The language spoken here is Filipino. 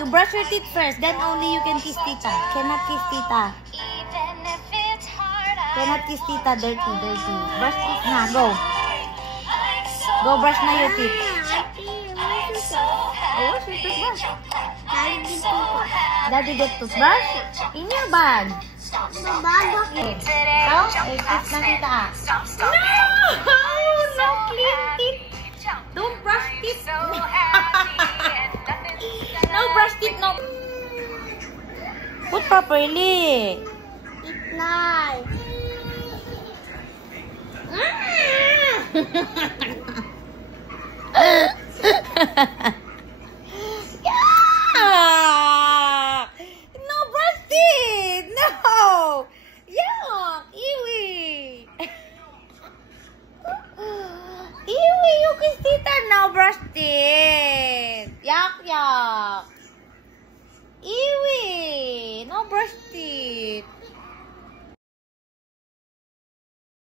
You brush your teeth first, then only you can kiss tita. Cannot kiss tita. Cannot kiss tita. Dirty, dirty. Brush teeth na. Go. Go brush na your teeth. Oh, wash your toothbrush. Daddy get toothbrush? In your bag. Okay. So, kiss na tita. No! No clean teeth. Don't brush teeth. No brush teeth, no. Put properly. It's nice. Yeah! No brush teeth. No. Yuck. Ewy. Ewy, you kiss tita. No brush teeth. Yuck, yuck.